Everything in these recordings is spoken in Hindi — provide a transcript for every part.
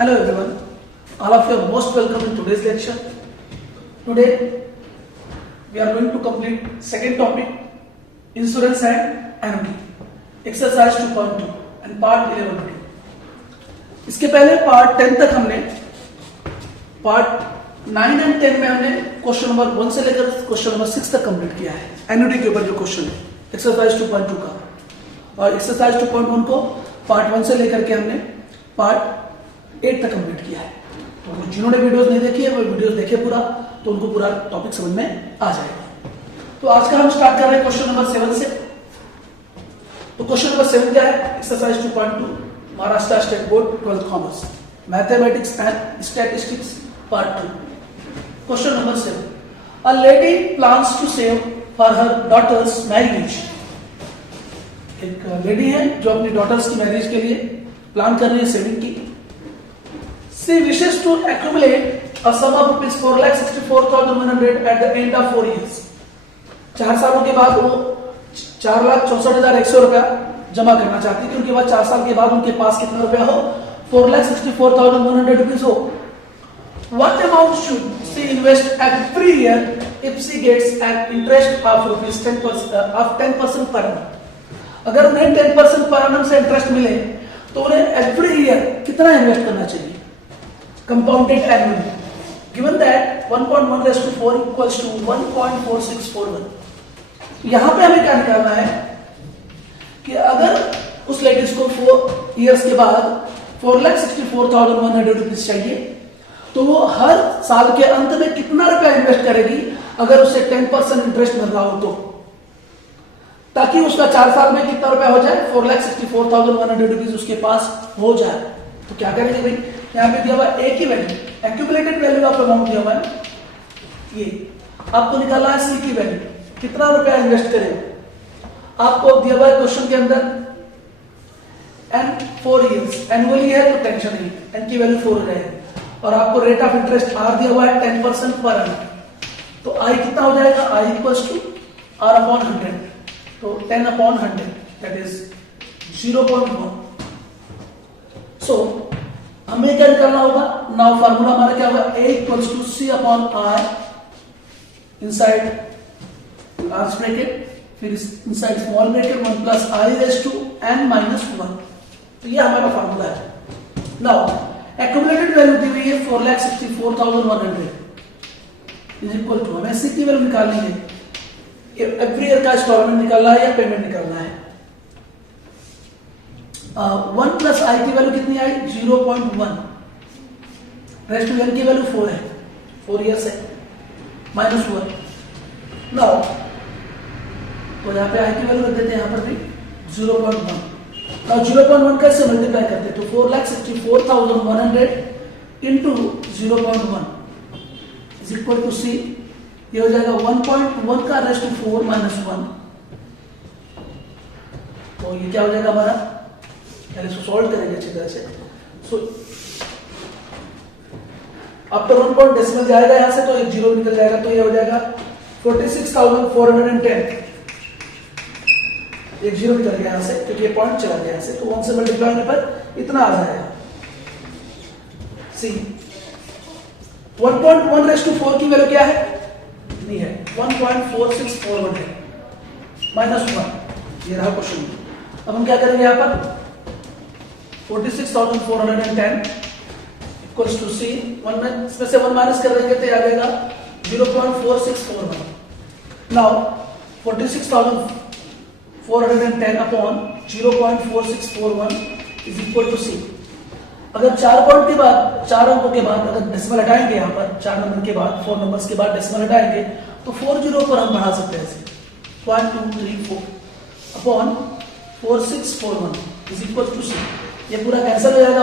Hello everyone, all of you are most welcome in today's lecture. Today we are going to complete second topic, insurance and annuity, exercise 2.2 and part 11. इसके पहले पार्ट 10 तक हमने पार्ट 9 एंड 10 में हमने क्वेश्चन नंबर 1 से लेकर क्वेश्चन नंबर 6 तक कंप्लीट किया है एन्युटी के ऊपर जो क्वेश्चन है एक्सरसाइज 2.2 का, और एक्सरसाइज 2.1 को पार्ट 1 से लेकर के हमने पार्ट 8 तक कंप्लीट किया है। तो जिन्होंने वीडियोस नहीं देखी है वो वीडियोस देखे पूरा, तो उनको पूरा टॉपिक समझ में आ जाएगा। तो आज का हम स्टार्ट कर रहे हैं क्वेश्चन नंबर 7 से। तो क्वेश्चन नंबर 7 क्या है? Exercise 2.2 Maharashtra state board 12th commerce mathematics and statistics part 2। Question number 7, a lady plans to save for her daughters marriage. एक लेडी है जो अपनी डॉटर्स की मैरिज के लिए प्लान कर रही है सेविंग की। She wishes to accumulate a sum of rupees 4,64,100 at the end of 4 years. 4 सालों के बाद वो 4,64,100 रुपया जमा करना चाहती है, क्योंकि वह 4 साल के बाद उनके पास कितना रुपया हो? 4,64,100 रुपीज हो। What amount should she invest every year if she gets an interest of rupees 10% per annum? अगर उन्हें 10% per annum से इंटरेस्ट मिले तो उन्हें एवरी ईयर कितना इन्वेस्ट करना चाहिए? Compounded annually. Given that 1.1/4 equals to 1.4641. यहां पे हमें क्या निकालना है कि अगर उस लेडीज को 4 इयर्स के बाद 4,64,100 रुपीज चाहिए, तो वो हर साल के अंत में कितना रुपया इन्वेस्ट करेगी अगर उसे 10% इंटरेस्ट मिल रहा हो तो, ताकि उसका 4 साल में कितना रुपया हो जाए? 4,64,100 रुपीज उसके पास हो जाए। तो क्या करेंगे भाई, यहाँ पे दिया हुआ एक ही value, accumulated value of amount दिया हुआ है, ये आपको निकालना है सी की वैल्यू, कितना रुपया इन्वेस्ट करें। आपको दिया हुआ है क्वेश्चन के अंदर एन 4 इयर्स, एनुअली है तो टेंशन नहीं, एन की वैल्यू 4 रहेगी, और आपको रेट ऑफ इंटरेस्ट आर दिया हुआ है 10% पर annum। तो आई कितना हो जाएगा? आई इक्वल्स टू आर अपॉन 100, तो 10 अपॉन 100 दैट इज 0.1। सो हमें क्या निकालना होगा? नाउ फार्मूला हमारा क्या होगा? A equals to C upon R inside large bracket, फिर inside small bracket 1 plus I raise to n minus 1। तो ये हमारा फार्मूला है। नाउ एक्यूमुलेटेड वैल्यू दी हुई है 4,64,100 इज इक्वल टू, हमें सी की वैल्यू निकालनी है, एवरी ईयर का इंस्टॉलमेंट निकालना है या पेमेंट निकालना है। 1 प्लस आई की वैल्यू कितनी आई? 0.1, रेस्ट टू एन की वैल्यू 4 है, 4 इयर्स है, माइनस 1। नाउ तो यहाँ पे आई की वैल्यू रख देते हैं, यहाँ पर भी 0.1। नाउ 0.1 कैसे मल्टीप्लाई करते हैं? तो 4,64,100 इंटू 0.1 इज इक्वल टू सी, ये हो जाएगा 1.1 का रेस्ट टू 4 माइनस 1। तो ये क्या हो जाएगा हमारा? पहले इसको सॉल्व करेंगे अच्छी तरह से। सो आफ्टर 1 पॉइंट डेसिमल जाएगा यहां से, तो एक जीरो निकल जाएगा, तो ये हो जाएगा 46,410। एक जीरो निकल गया यहां से क्योंकि ये पॉइंट चला गया यहां से, तो 1 से मल्टीप्लाई होने पर इतना आ जाएगा। सी 1.1/4 की वैल्यू क्या है? इतनी है, 1.4641 है, माइनस 1। ये रहा क्वेश्चन। अब हम क्या करेंगे यहाँ पर? 46,410 इक्वल्स टू सी, इसमें से 1 माइनस कर देंगे तो आ जाएगा 0.4641। Now 46,410 upon 0.4641 is equal to C. अगर 4 पॉइंट के बाद, 4 अंकों के बाद अगर डेसिमल हटाएंगे, यहाँ पर 4 नंबर के बाद 4 नंबर्स के बाद डेसिमल हटाएंगे, तो 4 जीरो पर हम बढ़ा सकते हैं इसे, 0.234 अपॉन 4641 इज इक्वल टू सी। ये पूरा कैंसिल हो जाएगा,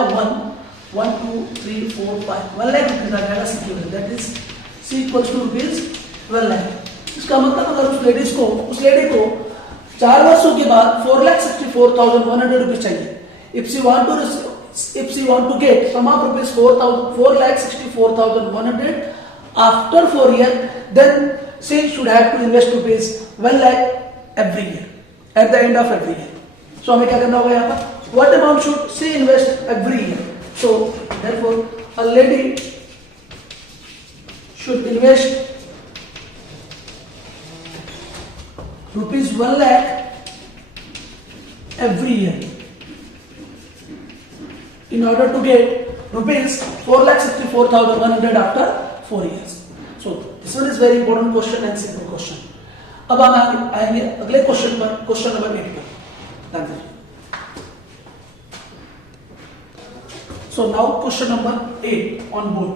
1 2 3 4 5 1 लाख रुपीज आ जाएगा सी की value, that is C equals to rupees 12 lakh. इसका मतलब अगर उस लेडी को 4 वर्षों के बाद 4,64,100 रुपीज चाहिए, if she want to get sum of rupees 4,64,100 after 4 year, then she should have to invest rupees 1 lakh every year at the end of every year. So हमें क्या करना होगा यहाँ पर? What amount should she invest every year? So Therefore, a lady should invest rupees 1 lakh every year in order to get rupees 4,64,100 after 4 years. So this one is very important question and simple question. अब हम आएंगे अगले क्वेश्चन पर, क्वेश्चन नंबर 8 पर. So now question number 8 on board.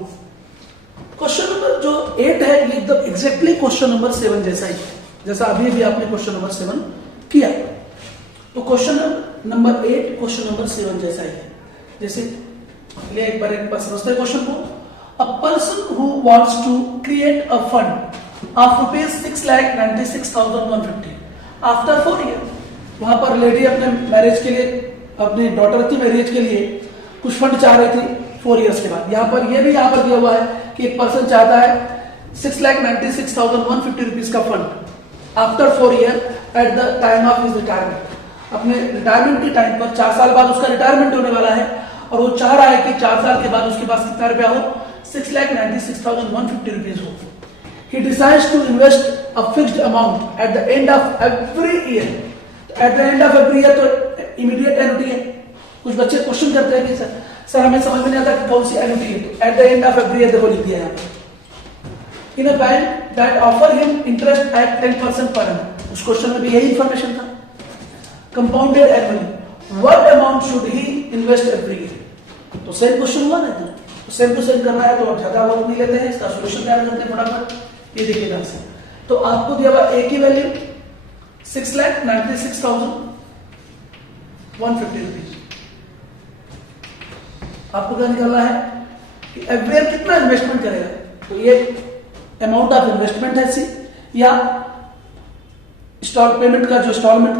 Question number जो 8 है ये एकदम एग्जैक्टली क्वेश्चन नंबर 7 जैसा ही है, जैसा अभी भी आपने क्वेश्चन नंबर 7 किया. तो क्वेश्चन नंबर 8 क्वेश्चन नंबर 7 जैसा ही है. जैसे एक बार समझते हैं क्वेश्चन को. A person who wants to create a fund of ₹6,96,150 after 4 year. वहां पर लेडी अपने मैरिज के लिए, अपनी डॉटर की मैरिज के लिए कुछ फंड चाह रही थी 4 इयर्स के बाद. यहाँ पर दिया हुआ है कि एक पर्सन चाहता है 6,96,150 रुपीज का fund after 4 year at the time of his retirement. अपने रिटायरमेंट के टाइम पर 4 साल बाद उसका रिटायरमेंट होने वाला है और वो चाह रहा है कि 4 साल के बाद उसके पास कितना रुपया हो, 6,96,150 रुपीज हो. He decides to invest a fixed amount at the end of every year. At the end of every year तो immediate annuity है. कुछ बच्चे क्वेश्चन करते हैं कि सर हमें समझ में नहीं आता कि कौन सी एनुटी है. At the end of every year देखो लिख दिया यहाँ पे. In a bank that offer him interest at 10% per annum. उस क्वेश्चन में भी यही इंफॉर्मेशन था. Compounded annually. What amount should he invest every year. तो सेम क्वेश्चन हुआ ना, तो सेम टू सेम करना है तो अब ज्यादा वक्त नहीं लेते हैं, इसका सोल्यूशन तैयार करते हैं फटाफट. ये देखिए ध्यान से. तो आपको दिया हुआ ए की वैल्यू 6,96,150 रुपीज. आपको क्या निकालना है कि एवरी ईयर कितना इन्वेस्टमेंट करेगा. तो ये अमाउंट ऑफ इन्वेस्टमेंट है सी, या पेमेंट का जो इंस्टॉलमेंट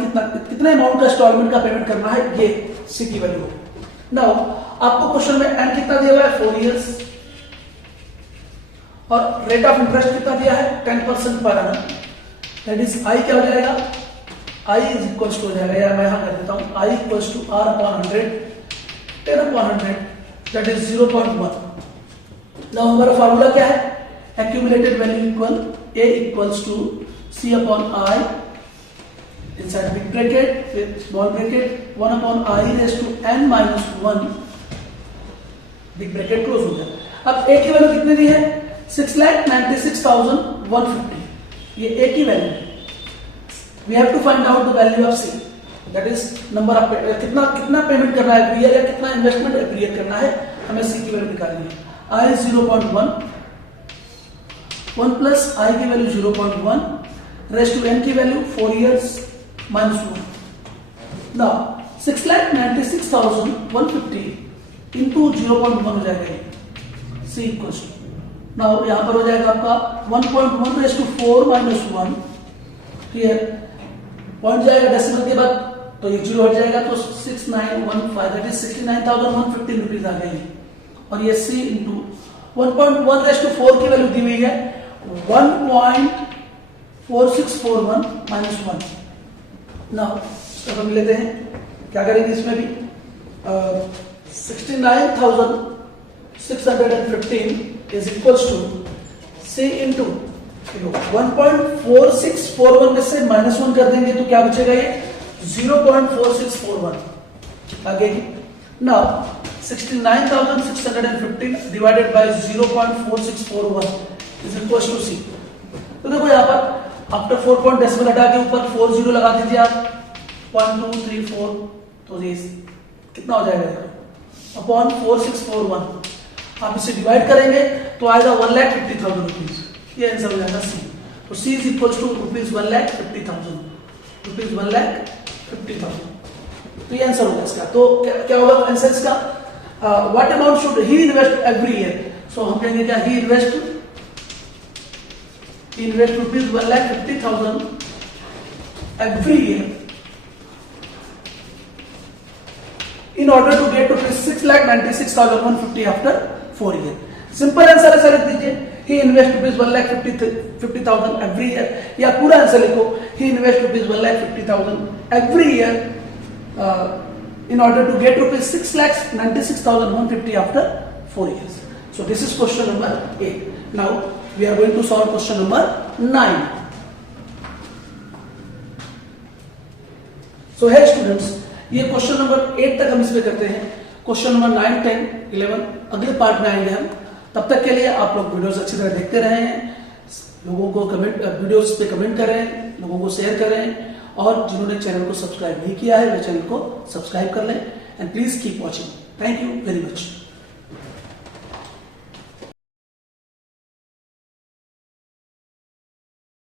कितने अमाउंट का इंस्टॉलमेंट का पेमेंट करना है, ये सी की वैल्यू. नाउ आपको क्वेश्चन में एन कितना दिया हुआ है 4 इयर्स और रेट ऑफ इंटरेस्ट कितना दिया है 10% per annum. That is I क्या हो जाएगा, आई इज इक्वल्स टू हो जाएगा, या मैं यहां कर देता हूं, I equals to R upon 100 10 upon 100 that is 0.1. Now हमारा फार्मूला क्या है, accumulated value equal a equals to c upon I inside big bracket with small bracket 1 upon I raised to n minus 1 big bracket close हो गया. अब a की वैल्यू कितनी दी है 6,96,150. ये a की वैल्यू है. we have to find out the value of c, that is number of कितना पेमेंट करना है एवरी ईयर, या कितना इन्वेस्टमेंट एवरी ईयर करना है, हमें c की वैल्यू निकालनी है. I 0.1 1 प्लस I की वैल्यू 0.1 रेस्ट टू n की value 4 years minus 1. Now 6,96,150 into 0.1 हो जाएगा c इक्वल्स टू. नाउ यहां पर हो जाएगा आपका 1.1 rest to 4 minus 1. Clear. Point जाएगा डेसिमल के बाद तो ये 0 हट जाएगा, तो 6915 दैट इज 69,115 रुपीज आ गई. और ये c इंटू 1.1 रेस्ट टू 4 की वैल्यू दी हुई है 1.4641 माइनस 1. नाउ इसको हम लेते हैं, क्या करेंगे इसमें भी 69,615 is equals to c into 1.4641 में से माइनस 1 कर देंगे तो क्या बचेगा, ये 0.4641 आगे. Now 69,615 divided by 0.4641 is equals to c. तो देखो यहाँ पर आफ्टर 4 पॉइंट डेसिमल हटा के ऊपर 40 लगा दीजिए आप 0.234, तो ये कितना हो जाएगा अपॉन 4641. आप इसे डिवाइड करेंगे तो आएगा 1,50,000 रुपीज. ये आंसर हो जाएगा सी. तो C is equals to rupees 1,50,000 rupees 1,50,000. तो ये आंसर होगा इसका. तो क्या होगा आंसर इसका, what amount should he invest every year. So हम कहेंगे क्या, he invest rupees 1,50,000 every year in order to get to 6,96,150 after 4 years. Simple answer ऐसा लिख दीजिए, he invest rupees 1,50,000 every year, या पूरा आंसर लिखो, he invest rupees 1,50,000 every year in order to get rupees 6,96,150 after 4 years. So this is question number 8. Now we are going to solve question number 9. So hey students, ये क्वेश्चन नंबर 8 तक हम इसमें करते हैं. क्वेश्चन नंबर 9, 10, 11 अगले पार्ट में आएंगे हम. तब तक के लिए आप लोग वीडियोस अच्छी तरह देखते रहें, लोगों को कमेंट वीडियोस पे कमेंट करें, लोगों को शेयर करें, और जिन्होंने चैनल को सब्सक्राइब नहीं किया है वे चैनल को सब्सक्राइब कर लें. And please keep watching. Thank you very much.